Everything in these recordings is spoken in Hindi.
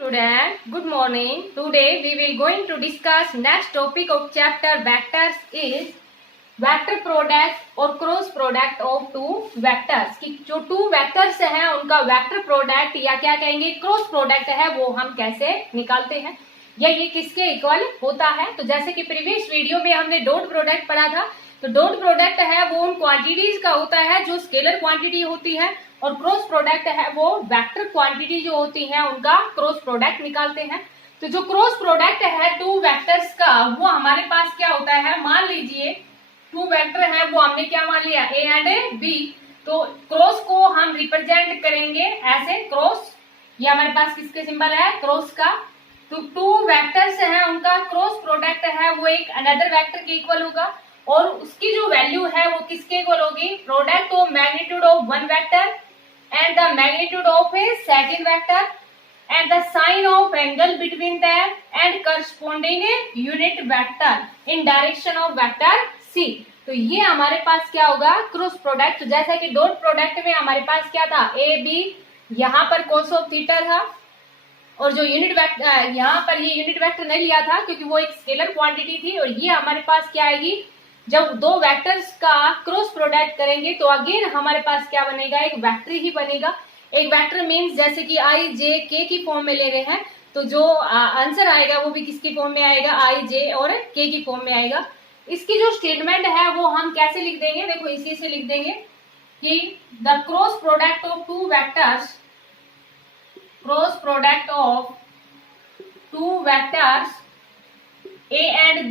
Student, good morning. Today we will going to discuss next topic of chapter vectors is vector product और cross product of two vectors की जो टू वेक्टर्स हैं उनका वेक्टर प्रोडक्ट या क्या कहेंगे क्रॉस प्रोडक्ट है वो हम कैसे निकालते हैं या ये किसके इक्वल होता है। तो जैसे कि प्रीवियस वीडियो में हमने डॉट प्रोडक्ट पढ़ा था, तो डॉट प्रोडक्ट है वो उन क्वांटिटीज का होता है जो स्केलर क्वांटिटी होती है और क्रॉस प्रोडक्ट है वो वेक्टर क्वांटिटी जो होती है उनका क्रॉस प्रोडक्ट निकालते हैं। तो जो क्रॉस प्रोडक्ट है टू वेक्टर्स का वो हमारे पास क्या होता है, मान लीजिए टू वेक्टर है वो हमने क्या मान लिया ए एंड बी, तो क्रॉस को हम रिप्रेजेंट करेंगे ऐसे क्रॉस, ये हमारे पास किसके सिंबल है क्रॉस का। तो टू वेक्टर्स हैं उनका क्रॉस प्रोडक्ट है वो एक अनदर वेक्टर के इक्वल होगा और उसकी जो वैल्यू है वो किसके इक्वल होगी, product of magnitude of one vector and the magnitude of A second vector and the sign of angle between them and corresponding unit vector in direction of vector C। तो ये हमारे पास क्या होगा क्रॉस प्रोडक्ट। तो जैसा कि डॉट प्रोडक्ट में हमारे पास क्या था ए बी, यहाँ पर cos ऑफ थीटा था और जो यूनिट वेक्टर यहाँ पर ये यूनिट वेक्टर नहीं लिया था क्योंकि वो एक स्केलर क्वांटिटी थी। और ये हमारे पास क्या आएगी, जब दो वेक्टर्स का क्रॉस प्रोडक्ट करेंगे तो अगेन हमारे पास क्या बनेगा, एक वेक्टर ही बनेगा। एक वेक्टर मीन्स जैसे कि आई जे के की फॉर्म में ले रहे हैं तो जो आंसर आएगा वो भी किसकी फॉर्म में आएगा, आई जे और के की फॉर्म में आएगा। इसकी जो स्टेटमेंट है वो हम कैसे लिख देंगे, देखो इसी से लिख देंगे कि the cross product of two vectors, cross product of two vectors A and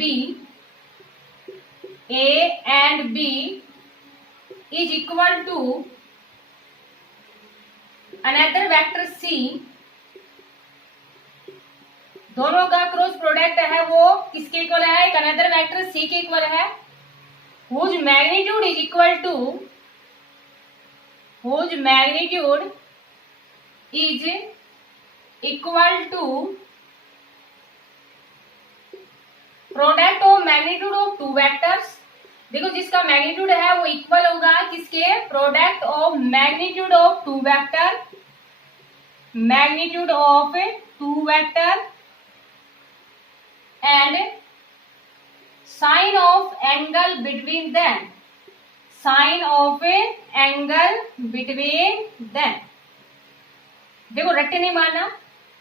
B is equal to another vector C। दोनों का क्रॉस प्रोडक्ट है वो किसके इक्वल है, एक अनदर वेक्टर C के इक्वल है, whose magnitude is equal to product of magnitude of two vectors. देखो जिसका मैग्नीट्यूड है वो इक्वल होगा किसके, product of magnitude of two vector, magnitude of two vector and sine of angle between them, sine of angle between them. देखो रट्टे नहीं मारना,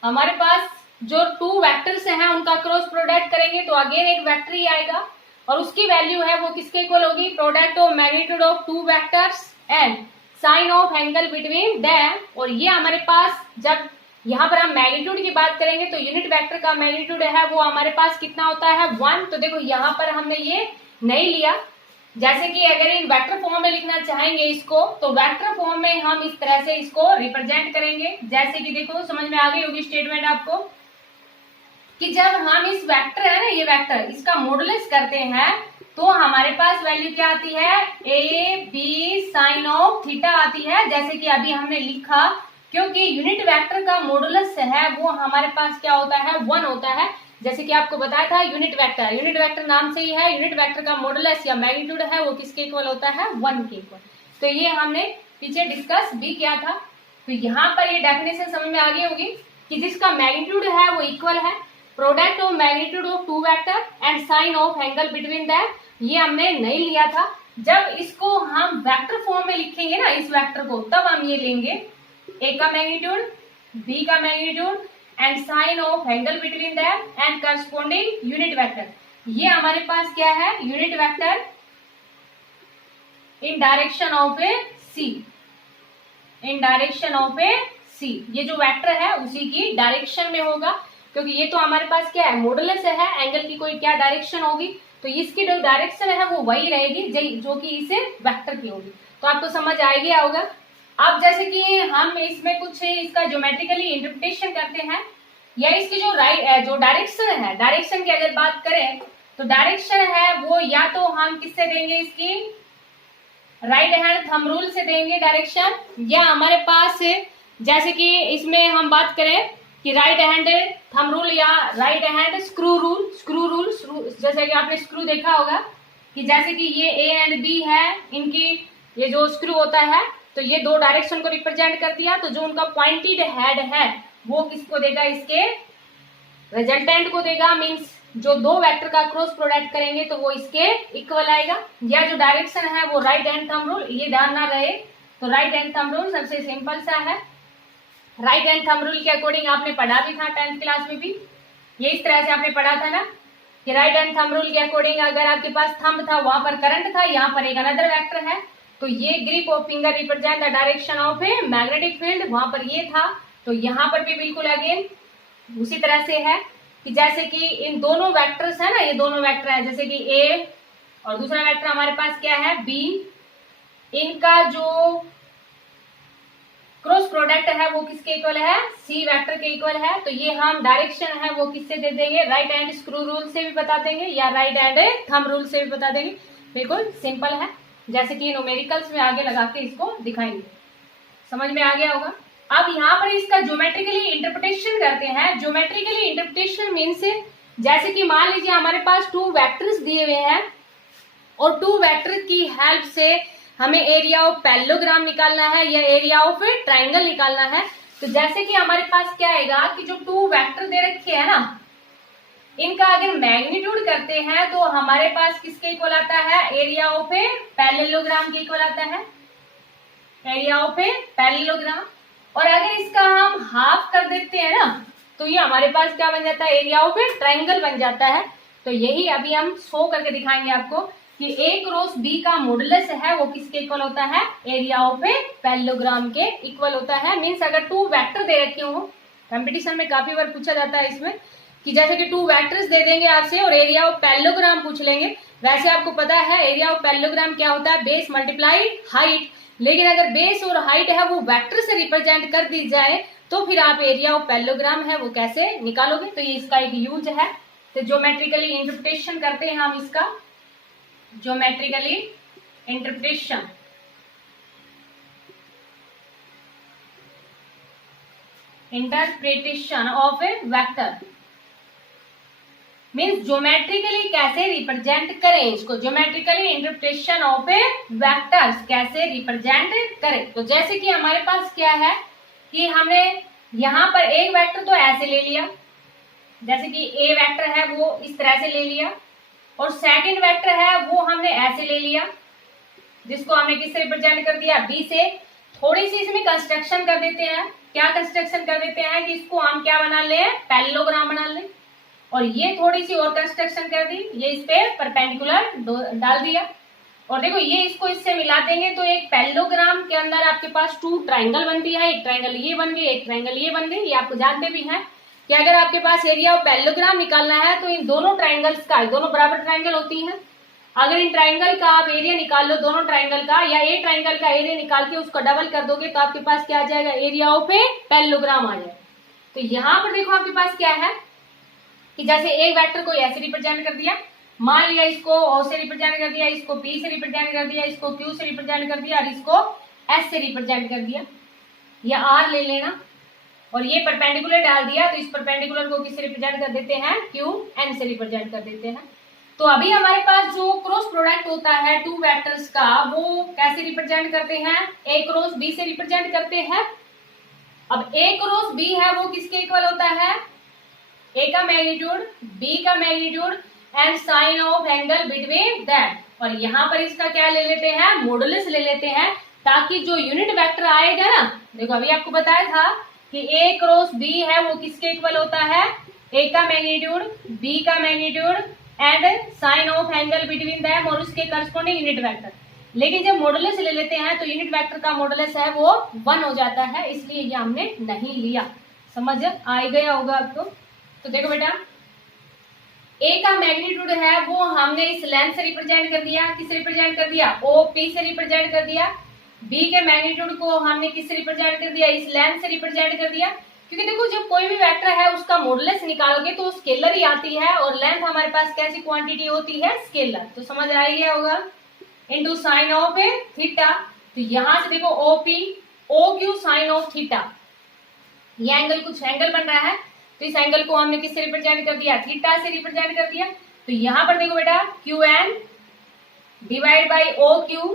हमारे पास जो टू वेक्टर्स हैं उनका क्रॉस प्रोडक्ट करेंगे तो अगेन एक वेक्टर ही आएगा और उसकी वैल्यू है वो किसके इक्वल होगी, product of magnitude of two vectors and sine of angle between them. और ये हमारे पास जब यहाँ पर हम मैग्नीट्यूड की बात करेंगे तो यूनिट वेक्टर का मैग्नीट्यूड है वो हमारे पास कितना होता है 1। तो देखो यहाँ पर हमने ये नहीं लिया, जैसे कि अगर इन वेक्टर फॉर्म में लिखना चाहेंगे इसको तो वेक्टर फॉर्म में हम इस तरह से इसको रिप्रेजेंट करेंगे। जैसे कि देखो समझ में आ गई होगी स्टेटमेंट आपको कि जब हम इस वेक्टर है ना, ये वेक्टर इसका मॉडुलस करते हैं तो हमारे पास वैल्यू क्या आती है, A B sine of theta आती है। जैसे कि अभी हमने लिखा क्योंकि यूनिट वेक्टर का मॉडुलस है वो हमारे पास क्या होता है 1 होता है। जैसे कि आपको बताया था यूनिट वेक्टर नाम से ही है, यूनिट वेक्टर का मॉडुलस या मैग्नीट्यूड है वो किसके इक्वल होता है 1 के इक्वल। तो ये हमने पीछे डिस्कस भी किया था। तो यहाँ पर ये डेफिनेशन समझ में आ गई होगी कि जिसका मैग्नीट्यूड है वो इक्वल है product of magnitude of two vector and sine of angle between that. ये हमने नहीं लिया था। जब इसको हम वेक्टर फॉर्म में लिखेंगे ना इस वेक्टर को, तब हम ये लेंगे ए का मैग्नीट्यूड, बी का magnitude and sine of angle between that and corresponding unit vector. ये हमारे पास क्या है, unit vector in direction of a c, in direction of a c. ये जो वेक्टर है उसी की डायरेक्शन में होगा क्योंकि ये तो हमारे पास क्या है मॉडुलस है, एंगल की कोई क्या डायरेक्शन होगी तो इसकी जो डायरेक्शन है वो वही रहेगी जो कि इसे वेक्टर की होगी। तो आपको समझ आ गया होगा। अब जैसे कि हम इसमें कुछ इसका ज्योमेट्रिकली इंटरप्रिटेशन करते हैं या इसकी जो डायरेक्शन है, डायरेक्शन की अगर बात करें तो डायरेक्शन है वो या तो हम किससे देंगे, इसकी राइट हैंड थंब रूल से देंगे डायरेक्शन, या हमारे पास जैसे कि इसमें हम बात करें कि राइट हैंड थंब रूल या राइट हैंड स्क्रू रूल। जैसे कि आपने स्क्रू देखा होगा कि जैसे कि ये ए एंड बी है, इनकी ये जो स्क्रू होता है तो ये दो डायरेक्शन को रिप्रेजेंट कर दिया। तो जो उनका पॉइंटेड हेड है वो किसको देगा, इसके रिजल्टेंट को देगा। मींस जो दो वेक्टर का क्रॉस प्रोडक्ट करेंगे तो वो इसके इक्वल आएगा। या जो डायरेक्शन है वो राइट हैंड थंब रूल, ये ध्यान ना रहे तो राइट हैंड थंब रूल सबसे सिंपल सा है। राइट हैंड थंब रूल के अकॉर्डिंग आपने पढ़ा भी था 10th क्लास में भी, ये इस तरह से आपने पढ़ा था ना कि राइट हैंड थंब रूल के अकॉर्डिंग अगर आपके पास थंब था, वहां पर करंट था, यहाँ पर एक अनदर वेक्टर है, तो ये grip of finger represent the direction of a magnetic field, वहां पर ये था, तो यहाँ पर भी बिल्कुल अगेन उसी तरह से है कि जैसे कि इन दोनों वेक्टर्स है ना, ये दोनों वेक्टर है, जैसे कि ए और दूसरा वेक्टर हमारे पास क्या है बी, इनका जो क्रॉस प्रोडक्ट है वो किसके इक्वल है, सी वेक्टर के इक्वल है। तो ये हम डायरेक्शन है वो किससे दे देंगे, राइट हैंड स्क्रू रूल से भी बता देंगे या राइट हैंड थंब रूल से भी बता देंगे। बिल्कुल सिंपल है, जैसे कि न्यूमेरिकल्स में आगे लगा के इसको दिखाएंगे। समझ में आ गया होगा। अब यहाँ पर इसका ज्योमेट्रिकली इंटरप्रिटेशन करते हैं। ज्योमेट्रिकली इंटरप्रिटेशन मीन्स जैसे कि मान लीजिए हमारे पास टू वेक्टर्स दिए हुए हैं और टू वेक्टर की हेल्प से हमें एरिया ऑफ पैरेललोग्राम निकालना है या एरिया ऑफ ट्राइंगल निकालना है। तो जैसे कि हमारे पास क्या आएगा कि जो टू वेक्टर दे रखे हैं ना, इनका अगर मैग्नीट्यूड करते हैं तो हमारे पास किसके इक्वल आता है, एरिया ऑफ ए पैरेललोग्राम के इक्वल आता है, एरिया ऑफ ए पैरेललोग्राम। और अगर इसका हम हाफ कर देते हैं ना तो ये हमारे पास क्या बन जाता है, एरिया ऑफ ए ट्राइंगल बन जाता है। तो यही अभी हम शो करके दिखाएंगे आपको कि ए क्रॉस बी का मॉडुलस है वो किसके इक्वल होता है, एरिया ऑफ ए पैरेललोग्राम के इक्वल होता है। मींस अगर टू वेक्टर दे रखे हो, कंपटीशन में काफी बार पूछा जाता है इसमें कि जैसे कि टू वेक्टर्स दे देंगे आपसे और एरिया ऑफ पैरेललोग्राम पूछ लेंगे। वैसे आपको पता है एरिया ऑफ पैरेललोग्राम क्या होता है, बेस मल्टीप्लाई हाइट। लेकिन अगर बेस और हाइट है वो वेक्टर से रिप्रेजेंट कर दी जाए तो फिर आप एरिया ऑफ पैरेललोग्राम है वो कैसे निकालोगे। तो ये इसका एक यूज है। तो ज्योमेट्रिकली इंटरप्रिटेशन करते हैं हम इसका, geometrically interpretation. Interpretation of A vector means geometrically कैसे रिप्रेजेंट करें इसको, geometrically interpretation of A vectors कैसे रिप्रेजेंट करें। तो जैसे कि हमारे पास क्या है कि हमने यहाँ पर एक वेक्टर तो ऐसे ले लिया, जैसे कि ए वेक्टर है वो इस तरह से ले लिया, और सेकंड वेक्टर है वो हमने ऐसे ले लिया, जिसको हमने किससे रिप्रेजेंट कर दिया, बी से। थोड़ी सी इसमें कंस्ट्रक्शन कर देते हैं। क्या कंस्ट्रक्शन कर देते हैं कि इसको हम क्या बना ले, पैरेललोग्राम बना ले। और ये थोड़ी सी और कंस्ट्रक्शन कर दी, ये इस पे परपेंडिकुलर डाल दिया। और देखो ये इसको इससे मिला देंगे तो एक पैरेललोग्राम के अंदर आपके पास टू ट्राइंगल बनती है, एक ट्राइंगल ये बन गई, एक ट्राइंगल ये बन गई। ये आपको जानते भी हैं कि अगर आपके पास एरिया ऑफ पैरेललोग्राम निकालना है तो इन दोनों ट्राइंगल्स का, दोनों बराबर ट्राइंगल होती हैं, अगर इन ट्राइंगल का आप एरिया निकाल लो दोनों ट्राइंगल का, या ए ट्राइंगल का एरिया निकाल के उसको डबल कर दोगे तो आपके पास क्या आ जाएगा, एरिया ऑफ ए पैरेललोग्राम आ जाएगा। तो यहाँ पर देखो आपके पास क्या है कि जैसे एक वेक्टर को ऐसे रिप्रेजेंट कर दिया, मान लिया इसको ओ से रिप्रेजेंट कर दिया, इसको पी से रिप्रेजेंट कर दिया, इसको क्यू से रिप्रेजेंट कर दिया और इसको एस से रिप्रेजेंट कर दिया, या आर ले लेना, और ये परपेंडिकुलर डाल दिया तो इस परपेंडिकुलर को किससे रिप्रेजेंट कर देते हैं, क्यू एन से रिप्रेजेंट कर देते हैं। तो अभी हमारे पास जो क्रॉस प्रोडक्ट होता है टू वेक्टर्स का वो कैसे रिप्रेजेंट करते हैं, ए क्रॉस बी से रिप्रेजेंट करते हैं। अब ए क्रॉस बी है वो किसके इक्वल होता है, ए का मैग्नीट्यूड, बी का magnitude and sine of angle between that. और यहाँ पर इसका क्या ले लेते हैं, मॉडुलस ले लेते हैं, ताकि जो यूनिट वेक्टर आएगा ना, देखो अभी आपको बताया था कि ए क्रॉस बी है वो किसके इक्वल होता है, ए का मैग्नीट्यूड, बी का magnitude and sine of angle between them और उसके करस्पॉन्डिंग यूनिट वेक्टर। लेकिन जब मॉडुलस ले लेते हैं तो यूनिट वेक्टर का मॉडुलस है वो 1 हो जाता है, इसलिए ये हमने नहीं लिया। समझ आ गया होगा आपको। तो देखो बेटा, ए का मैग्नीट्यूड है वो हमने इस लेंथ से रिप्रेजेंट कर दिया, किस रिप्रेजेंट कर दिया, ओ पी से रिप्रेजेंट कर दिया। बी के मैग्नीट्यूड को हमने किससे रिप्रेजेंट कर दिया, इस लेंथ से रिप्रेजेंट कर दिया। क्योंकि देखो जब कोई भी वेक्टर है उसका मॉडुलस निकालोगे तो स्केलर ही आती है, और लेंथ हमारे पास कैसी क्वांटिटी होती है, स्केलर। तो समझ आ गया होगा, into sine of A theta. तो यहां से देखो OP O Q sine of theta, ये एंगल कुछ एंगल बन रहा है, तो इस एंगल को हमने किससे रिप्रेजेंट कर दिया, थीटा से रिप्रेजेंट कर दिया। तो यहां पर देखो बेटा Q N divide by O Q,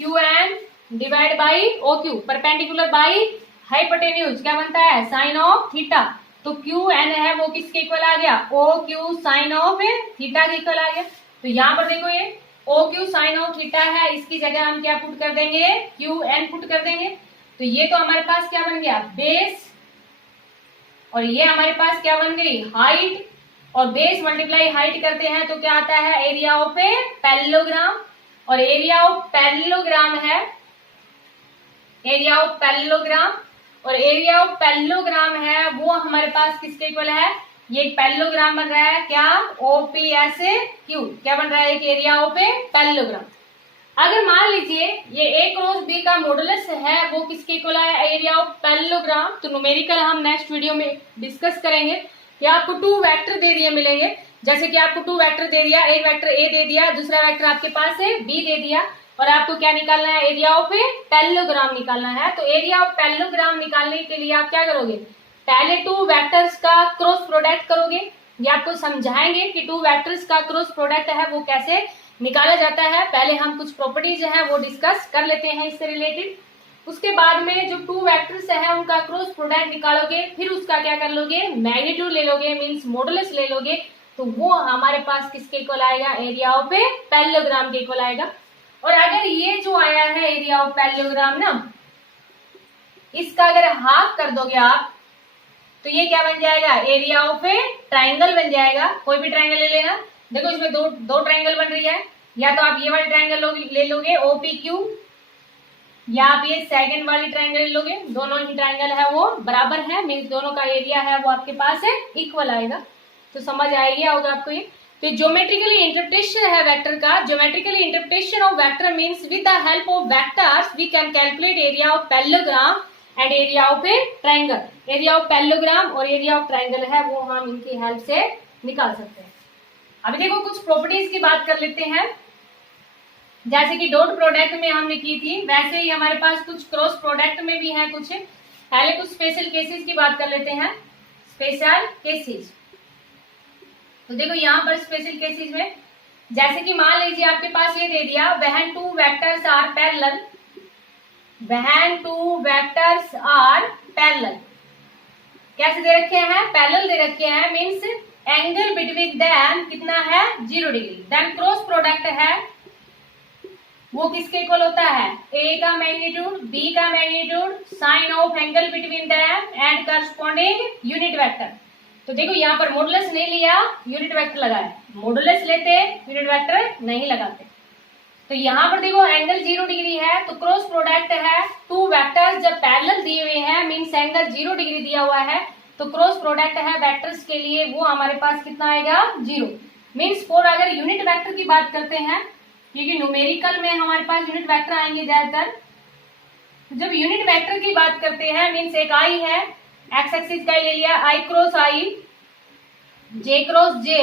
Q N divide by O Q, perpendicular by hypotenuse क्या बनता है, साइन ऑफ थीटा। तो क्यू एन है वो किसके इक्वल आ गया, O Q sine of theta के इक्वल आ गया। तो यहाँ पर देखो ये O Q sine of theta है, इसकी जगह हम क्या पुट कर देंगे, क्यू एन पुट कर देंगे। तो ये तो हमारे पास क्या बन गया, बेस, और ये हमारे पास क्या बन गई, हाइट, और बेस मल्टीप्लाई हाइट करते हैं तो क्या आता है, एरिया ऑफ ए पैरेललोग्राम। और एरिया ऑफ पैरेललोग्राम है, एरिया ऑफ पैरेललोग्राम, और एरिया ऑफ पैरेललोग्राम है वो हमारे पास किसके इक्वल है, ये एक पैरेललोग्राम बन रहा है क्या, ओपीएस क्यू, क्या बन रहा है, एक एरिया ऑफ ए पैरेललोग्राम। अगर मान लीजिए ये ए क्रॉस बी का मॉडुलस है वो किसके इक्वल है, एरिया ऑफ पैरेललोग्राम। तो न्यूमेरिकल हम नेक्स्ट वीडियो में डिस्कस करेंगे कि आपको 2 वेक्टर दे दिए मिलेंगे, जैसे कि आपको 2 वेक्टर दे दिया, एक वेक्टर ए दे दिया, दूसरा वेक्टर आपके पास है बी दे दिया, और आपको क्या निकालना है, एरिया ऑफ पैरेललोग्राम निकालना है। तो एरिया ऑफ पैरेललोग्राम निकालने के लिए आप क्या करोगे, पहले 2 वेक्टर्स का क्रॉस प्रोडक्ट करोगे, ये आपको समझाएंगे कि 2 वेक्टर्स का क्रॉस प्रोडक्ट है वो कैसे निकाला जाता है। पहले हम कुछ प्रॉपर्टीज है वो डिस्कस कर लेते हैं इससे रिलेटेड। उसके बाद में जो 2 वेक्टर्स है उनका क्रॉस प्रोडक्ट निकालोगे, फिर उसका क्या कर लोगे, मैग्नीट्यूड ले लोगे, मींस मॉडुलस ले लोगे, तो वो हमारे पास किसके इक्वल आएगा, एरिया ऑफ पैरेललोग्राम के इक्वल आएगा। और अगर ये जो आया है एरिया ऑफ पैरेललोग्राम ना, इसका अगर हाफ कर दोगे आप तो ये क्या बन जाएगा, एरिया ऑफ ट्राइंगल बन जाएगा। कोई भी ट्राइंगल ले लेना, देखो इसमें दो ट्राइंगल बन रही है, या तो आप ये वाली ट्राइंगल ले लोगे ओपीक्यू, या आप ये सेकंड वाली ट्राइंगल ले लोगे, दोनों ही ट्राइंगल है वो बराबर है, मीन्स दोनों का एरिया है वो आपके पास है इक्वल आएगा। तो समझ आएगी होगा आपको ये। तो ज्योमेट्रिकली इंटरप्रिटेशन है वेक्टर का, geometrically interpretation of vector means with the help of vectors we can calculate area of parallelogram and area of a triangle. Area of parallelogram और एरिया ऑफ ट्राइंगल है वो हम इनकी हेल्प से निकाल सकते हैं। अभी देखो कुछ प्रॉपर्टीज की बात कर लेते हैं, जैसे कि डॉट प्रोडक्ट में हमने की थी, वैसे ही हमारे पास कुछ क्रॉस प्रोडक्ट में भी है कुछ। पहले कुछ स्पेशल केसेस की बात कर लेते हैं, स्पेशल केसेस। तो देखो यहाँ पर स्पेशल केसेस में, जैसे कि मान लीजिए आपके पास ये दे दिया, when 2 vectors are parallel, when 2 vectors are parallel, कैसे दे रखे हैं, पैरेलल दे रखे हैं, मींस एंगल बिटवीन देम कितना है, 0 डिग्री। देन क्रॉस प्रोडक्ट है वो किसके इक्वल होता है, ए का मैग्नीट्यूड, बी का magnitude, sine of angle between them and corresponding unit vector. तो देखो यहाँ पर मॉडुलस नहीं लिया, यूनिट वेक्टर लगाया, मॉडुलस लेते यूनिट वेक्टर नहीं लगाते। तो यहाँ पर देखो एंगल 0 डिग्री है, तो क्रॉस प्रोडक्ट है 2 वेक्टर्स जब पैरेलल दिए हुए हैं, मींस एंगल 0 डिग्री दिया हुआ है, तो क्रॉस प्रोडक्ट है वेक्टर्स के लिए वो हमारे पास कितना आएगा, 0। मींस फॉर अगर यूनिट वेक्टर की बात करते हैं, क्योंकि न्यूमेरिकल में हमारे पास यूनिट वेक्टर आएंगे ज्यादातर, जब यूनिट वेक्टर की बात करते हैं, मींस एक आई है, एक्स एक्सिस का ले लिया, i cross i, j cross j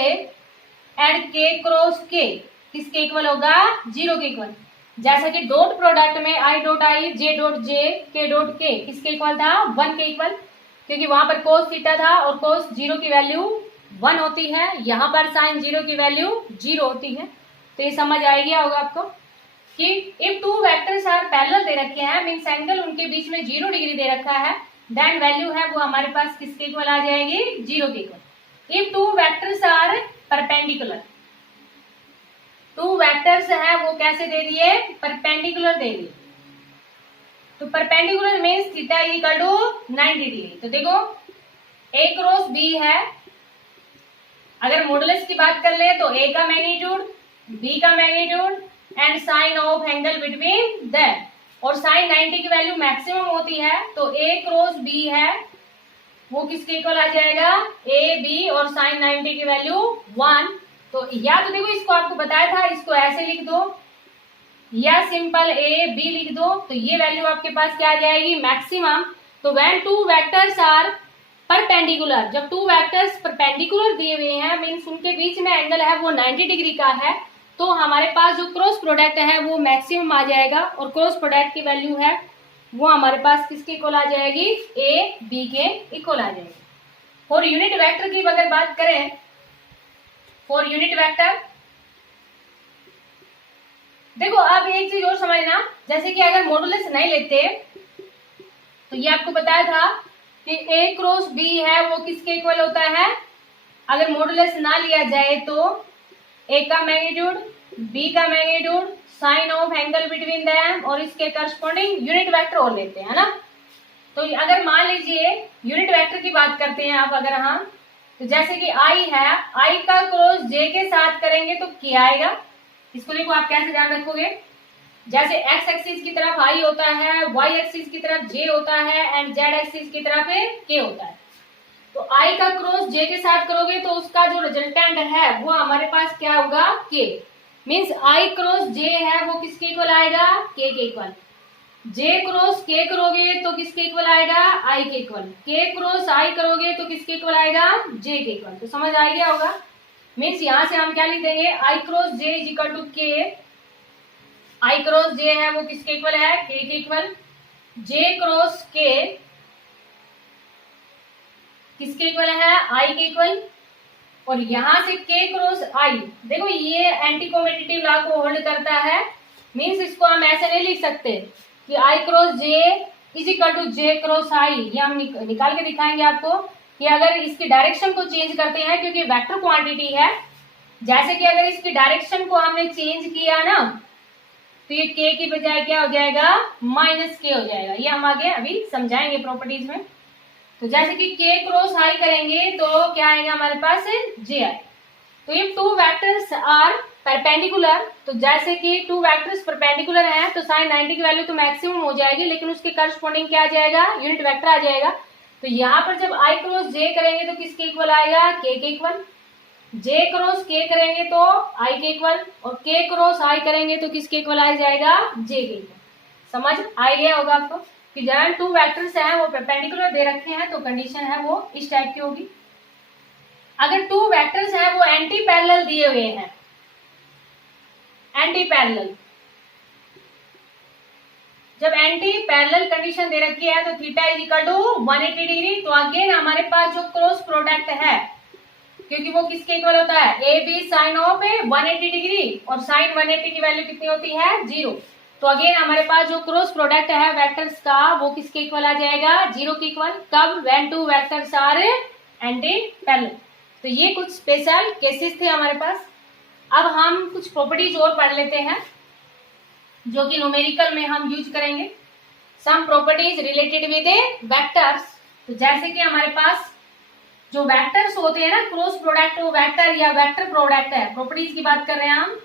and k cross k, किसके इक्वल होगा, 0 के इक्वल। जैसा कि डॉट प्रोडक्ट में I dot I, J dot J, के डॉट के किसके इक्वल था, 1 के इक्वल, क्योंकि वहां पर कोस थीटा था और कोस 0 की वैल्यू 1 होती है, यहाँ पर साइन 0 की वैल्यू 0 होती है। तो ये समझ आएगी होगा आपको कि इफ 2 वेक्टर्स आर पैरेलल दे रखे हैं, मींस एंगल उनके बीच में 0 डिग्री दे रखा है, देन वैल्यू है वो हमारे पास किसके इक्वल आ जाएगी, 0 के equal. If 2 vectors are perpendicular, 2 vectors है वो कैसे दे दिए, परपेंडिकुलर दे दिए। तो perpendicular means theta equal to 90 degree. तो देखो ए क्रॉस बी है, अगर मॉडुलस की बात कर ले तो ए का मैग्नीट्यूड, बी का magnitude and sine of angle between that, और साइन 90 की वैल्यू मैक्सिमम होती है, तो ए क्रॉस बी है वो किसके इक्वल आ जाएगा, ए बी, और साइन 90 की वैल्यू 1। तो या तो देखो इसको आपको बताया था, इसको ऐसे लिख दो या सिंपल ए बी लिख दो, तो ये वैल्यू आपके पास क्या आ जाएगी, मैक्सिमम। तो व्हेन 2 वेक्टर्स आर परपेंडिकुलर, जब 2 वेक्टर्स परपेंडिकुलर दिए हुए हैं, मींस उनके बीच में एंगल है वो 90 डिग्री का है, तो हमारे पास जो क्रॉस प्रोडक्ट है वो मैक्सिमम आ जाएगा, और क्रॉस प्रोडक्ट की वैल्यू है वो हमारे पास किसके इक्वल आ जाएगी, ए बी के इक्वल आ जाएगी। और यूनिट वेक्टर की अगर बात करें, फॉर यूनिट वेक्टर देखो अब एक चीज और समझना, जैसे कि अगर मॉडुलस नहीं लेते तो ये आपको बताया था कि A क्रॉस B है वो किसके इक्वल होता है, अगर मॉडुलस ना लिया जाए तो A का मैग्नीट्यूड, B का magnitude, sine of angle between them और इसके करस्पॉन्डिंग यूनिट वेक्टर और लेते हैं ना। तो अगर मान लीजिए यूनिट वेक्टर की बात करते हैं आप, अगर हम तो जैसे कि I है, I का क्रॉस J के साथ करेंगे तो क्या आएगा, इसको देखो आप कैसे ध्यान रखोगे। जैसे x एक्सिस की तरफ I होता है, y एक्सिस की तरफ J होता है एंड z एक्सिस की तरफ K होता है। तो I का क्रॉस J के साथ करोगे तो उसका जो रिजल्टेंट है वो हमारे पास क्या होगा, K। Means I cross J है वो किसके इक्वल आएगा, K के इक्वल। J क्रॉस K करोगे तो किसके इक्वल आएगा, I के इक्वल। K क्रॉस I करोगे तो किसके इक्वल आएगा, J के इक्वल। तो समझ आ गया होगा। मीन्स यहां से हम क्या लिख देंगे, I cross J is equal to K। I cross J है वो किसके इक्वल है, K के इक्वल। J क्रॉस K किसके इक्वल है, I के इक्वल। और यहां से K क्रॉस I, देखो ये एंटी कॉम्पिटिटिव लॉ को होल्ड करता है। मींस इसको हम ऐसे नहीं लिख सकते कि I cross J is equal to J cross I। ये हम निकाल के दिखाएंगे आपको कि अगर इसकी डायरेक्शन को चेंज करते हैं, क्योंकि वेक्टर क्वांटिटी है, जैसे कि अगर इसकी डायरेक्शन को हमने चेंज किया ना तो ये K की बजाय क्या हो जाएगा, माइनस K हो जाएगा। ये हम आगे अभी समझाएंगे प्रॉपर्टीज में। तो जैसे कि K क्रॉस I करेंगे तो क्या आएगा हमारे पास, J आई। तो ये टू वेक्टर्स आर परपेंडिकुलर, तो जैसे कि टू वेक्टर्स परपेंडिकुलर हैं तो साइन 90 की वैल्यू तो मैक्सिमम हो जाएगी, लेकिन उसके करस्पॉन्डिंग क्या आ जाएगा, यूनिट वेक्टर आ जाएगा। तो यहाँ पर जब I क्रॉस J करेंगे तो किसके इक्वल आएगा, K के इक्वल। J क्रॉस K करेंगे तो I के इक्वल, और K क्रॉस I करेंगे तो किसके इक्वल आ जाएगा, J के इक्वल। समझ आ गया होगा आपको कि जब टू वेक्टर्स हैं वो परपेंडिकुलर दे रखे हैं तो कंडीशन है वो इस टाइप की होगी। अगर टू वेक्टर्स हैं वो एंटी पैरेलल दिए हुए हैं, एंटी पैरेलल, जब एंटी पैरेलल कंडीशन दे रखी है तो theta is equal to 180 degree. तो अगेन हमारे पास जो क्रॉस प्रोडक्ट है, क्योंकि वो किसके इक्वल होता है, A B sine of 180 degree, और साइन 180 की वैल्यू कितनी होती है, 0। तो अगेन हमारे पास जो क्रॉस प्रोडक्ट है वेक्टर्स का वो किसके इक्वल आ जाएगा, 0 के इक्वल। कब, when two vectors are anti parallel. तो ये कुछ स्पेशल केसेस थे हमारे पास। अब हम कुछ प्रॉपर्टीज और पढ़ लेते हैं जो कि न्यूमेरिकल में हम यूज करेंगे। Some properties related with vectors. तो जैसे कि हमारे पास जो वेक्टर्स होते हैं ना, क्रॉस प्रोडक्ट वेक्टर या वेक्टर प्रोडक्ट है, प्रॉपर्टीज की बात कर रहे हैं हम।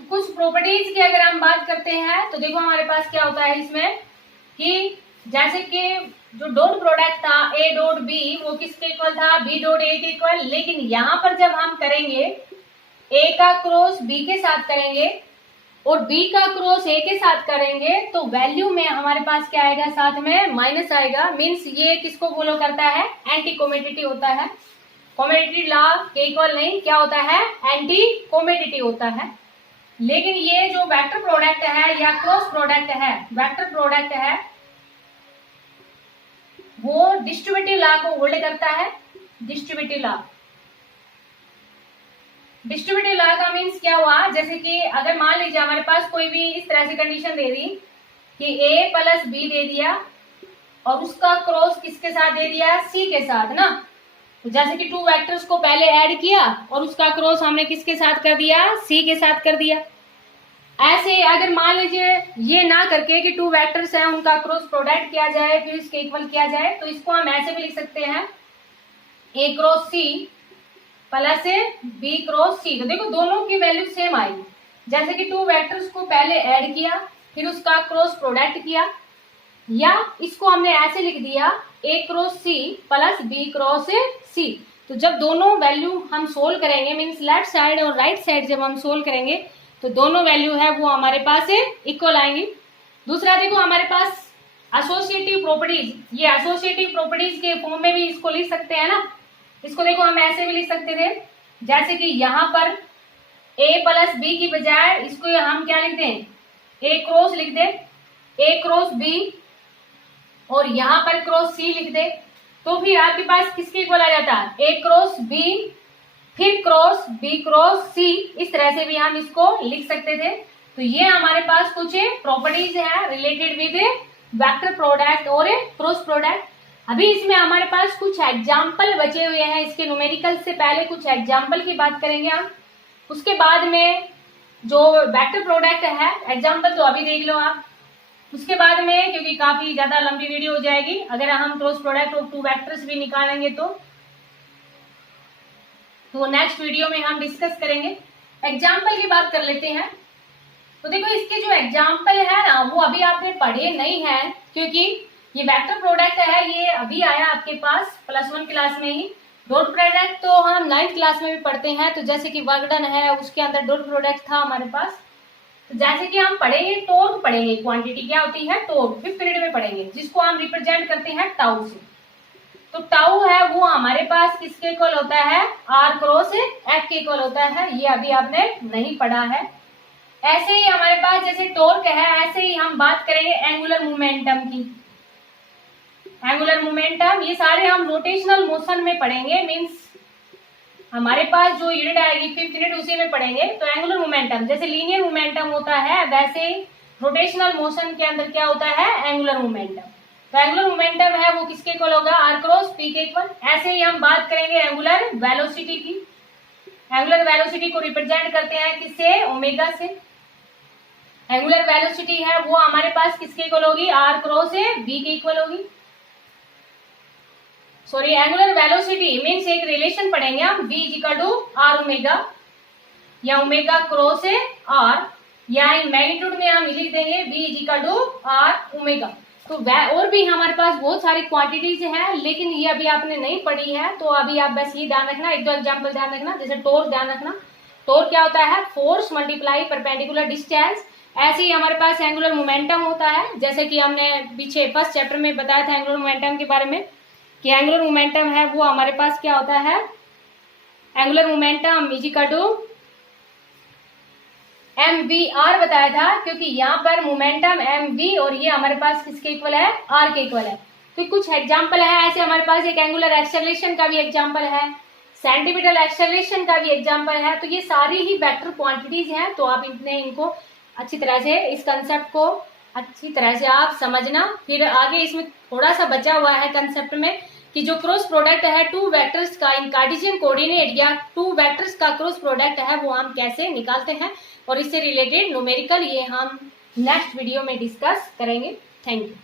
तो कुछ प्रॉपर्टीज की अगर हम बात करते हैं तो देखो हमारे पास क्या होता है इसमें कि जैसे कि जो डॉट प्रोडक्ट था ए डॉट बी वो किसके इक्वल था, बी डॉट ए के इक्वल। लेकिन यहां पर जब हम करेंगे ए का क्रॉस बी के साथ करेंगे और बी का क्रॉस ए के साथ करेंगे तो वैल्यू में हमारे पास क्या आएगा, साथ में माइनस आएगा। मीन्स ये किसको फॉलो करता है, एंटी कॉम्पिटिटिव होता है। कॉम्पिटिटिव लॉ के इक्वल नहीं, क्या होता है, एंटी कॉम्पिटिटिव होता है। लेकिन ये जो वेक्टर प्रोडक्ट है या क्रॉस प्रोडक्ट है, वेक्टर प्रोडक्ट है, वो डिस्ट्रीब्यूटिव लॉ को होल्ड करता है। डिस्ट्रीब्यूटिव लॉ, डिस्ट्रीब्यूटिव लॉ का मीन्स क्या हुआ, जैसे कि अगर मान लीजिए हमारे पास कोई भी इस तरह से कंडीशन दे दी कि a प्लस बी दे दिया और उसका क्रॉस किसके साथ दे दिया, c के साथ ना। तो जैसे कि टू वेक्टर्स को पहले ऐड किया और उसका क्रॉस हमने किसके साथ कर दिया, c के साथ कर दिया। ऐसे अगर मान लीजिए ये ना करके कि टू वेक्टर्स हैं उनका क्रॉस प्रोडक्ट किया जाए फिर इसके इक्वल किया जाए, तो इसको हम ऐसे भी लिख सकते हैं a cross c plus b cross c. तो देखो दोनों की वैल्यू सेम आई। जैसे कि टू वेक्टर्स को पहले ऐड किया फिर उसका क्रॉस प्रोडक्ट किया, या इसको हमने ऐसे लिख दिया a cross c plus b cross c. तो जब दोनों वैल्यू हम सोल्व करेंगे, मीन्स लेफ्ट साइड और राइट साइड जब हम सोल्व करेंगे तो दोनों वैल्यू है वो हमारे पास इक्वल आएंगी। दूसरा देखो हमारे पास एसोसिएटिव प्रॉपर्टीज, ये एसोसिएटिव प्रॉपर्टीज के फॉर्म में भी इसको लिख सकते हैं ना। इसको देखो हम ऐसे भी लिख सकते थे, जैसे कि यहाँ पर a प्लस बी की बजाय इसको हम क्या लिख दें, a क्रॉस लिख दे, a क्रॉस b, और यहाँ पर क्रॉस c लिख दे। तो फिर आपके पास किसके इक्वल आ जाता है, a क्रॉस b फिर क्रॉस b क्रॉस c। इस तरह से भी हम इसको लिख सकते थे। तो ये हमारे पास कुछ प्रॉपर्टीज है रिलेटेड विद वेक्टर प्रोडक्ट और क्रॉस प्रोडक्ट। अभी इसमें हमारे पास कुछ एग्जाम्पल बचे हुए हैं, इसके न्यूमेरिकल से पहले कुछ एग्जाम्पल की बात करेंगे हम। उसके बाद में जो वेक्टर प्रोडक्ट है एग्जाम्पल तो अभी देख लो आप। उसके बाद में क्योंकि काफी ज्यादा लंबी वीडियो हो जाएगी अगर हम cross product of two vectors भी निकालेंगे तो नेक्स्ट वीडियो में हम डिस्कस करेंगे। एग्जाम्पल की बात कर लेते हैं। तो देखो इसके जो एग्जाम्पल है ना वो अभी आपने पढ़े नहीं है, क्योंकि ये वेक्टर प्रोडक्ट है ये अभी आया आपके पास +1 क्लास में ही। डॉट प्रोडक्ट तो हम 9th क्लास में भी पढ़ते हैं। तो जैसे कि वर्क डन है उसके अंदर डॉट प्रोडक्ट था हमारे पास। तो जैसे कि हम पढ़ेंगे टोर्क पढ़ेंगे, क्वांटिटी क्या होती है टोर्क 5th पीरियड में पढ़ेंगे, जिसको हम रिप्रेजेंट करते हैं टाउ से। तो टाउ है वो हमारे पास किसके इक्वल होता है, आर क्रॉस एफ के इक्वल होता है। ये अभी आपने नहीं पढ़ा है। ऐसे ही हमारे पास जैसे टोर्क है ऐसे ही हम बात करेंगे एंगुलर मोमेंटम की। एंगुलर मोमेंटम ये सारे हम रोटेशनल मोशन में पढ़ेंगे, मींस हमारे पास जो यूनिट आएगी 5th यूनिट उसी में पढ़ेंगे। तो एंगुलर मोमेंटम जैसे लीनियर मोमेंटम होता है वैसे ही रोटेशनल मोशन के अंदर क्या होता है एंगुलर मोमेंटम। तो एंगुलर मोमेंटम है वो किसके इक्वल होगा, आर क्रॉस पी के इक्वल। ऐसे ही हम बात करेंगे एंगुलर वेलोसिटी की। एंगुलर वेलोसिटी को रिप्रेजेंट करते हैं किससे, ओमेगा से। एंगुलर वेलोसिटी है वो हमारे पास किसके इक्वल होगी, आर क्रॉस बी के इक्वल होगी। सॉरी एंगुलर वेलोसिटी मीन्स एक रिलेशन पढ़ेंगे हम v equal to R omega या ओमेगा क्रॉस आर, या इन मैग्नीट्यूड में हम लिख देंगे v equal to R omega. तो और भी हमारे पास बहुत सारी क्वांटिटीज हैं लेकिन ये अभी आपने नहीं पढ़ी है। तो अभी आप बस ये ध्यान रखना, एक दो एग्जाम्पल ध्यान रखना। जैसे टोर्क ध्यान रखना, टोर्क क्या होता है, फोर्स मल्टीप्लाई परपेंडिकुलर डिस्टेंस। ऐसे ही हमारे पास एंगुलर मोमेंटम होता है, जैसे कि हमने पीछे फर्स्ट चैप्टर में बताया था एंगुलर मोमेंटम के बारे में कि एंगुलर मोमेंटम है वो हमारे पास क्या होता है, angular momentum is equal to mvr बताया था, क्योंकि यहाँ पर मोमेंटम mv और ये हमारे पास किसके इक्वल है, r के इक्वल है। तो कुछ एग्जाम्पल है ऐसे हमारे पास, एक एंगुलर एक्सेलरेशन का भी एग्जाम्पल है, सेंटीमीटर एक्सेलरेशन का भी एग्जाम्पल है। तो ये सारी ही वेक्टर क्वांटिटीज हैं। तो आप इनको अच्छी तरह से इस कंसेप्ट को अच्छी तरह से आप समझना। फिर आगे इसमें थोड़ा सा बचा हुआ है कंसेप्ट में कि जो क्रॉस प्रोडक्ट है टू वेक्टर्स का इन कार्टेशियन कोऑर्डिनेट या टू वेक्टर्स का क्रॉस प्रोडक्ट है वो हम कैसे निकालते हैं, और इससे रिलेटेड न्यूमेरिकल ये हम नेक्स्ट वीडियो में डिस्कस करेंगे। Thank you.